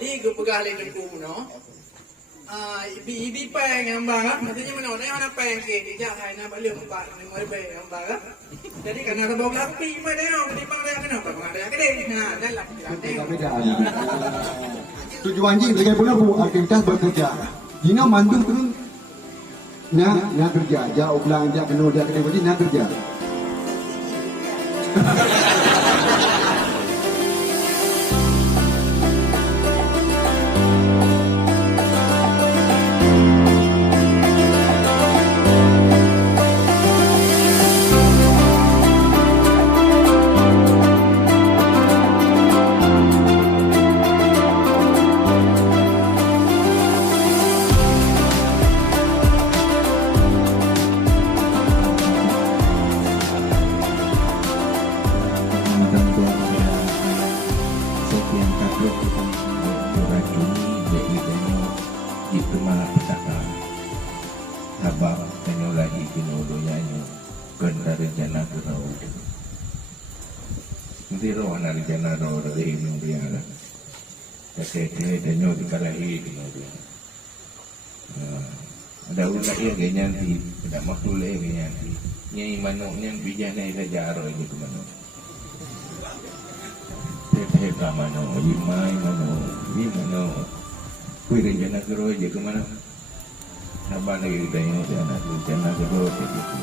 Jadi gue pegang lagi ku no. Ibi peng yang barat, maksudnya mana orang nak peng ke, dia hai nak balik empat, ni mau peng yang barat. Jadi karena ada bawa lapi, mana yang di mana yang kenapa ada yang kedai, nah dalam Tujuan je sebagai pengaku aktivitas bekerja. Jika mandung turun, nak kerja, jauh ulang, jauh kena, jauh kena, nak kerja. Sabang penolahi kinolonya ganda rencana kerau. Nanti roh anak rencana roh dari dia lah. Kakek danyo dikalahi kinolonya. Ada ulah ia ganyanti, ada makhluk ia ganyanti. Nyai manoknya bijana ila jaro ini tu manok. Teteh kamano, imai mano. Kui rencana kerau je ke mana? Sabang lagi danyo dia anak rencana kerau begitu.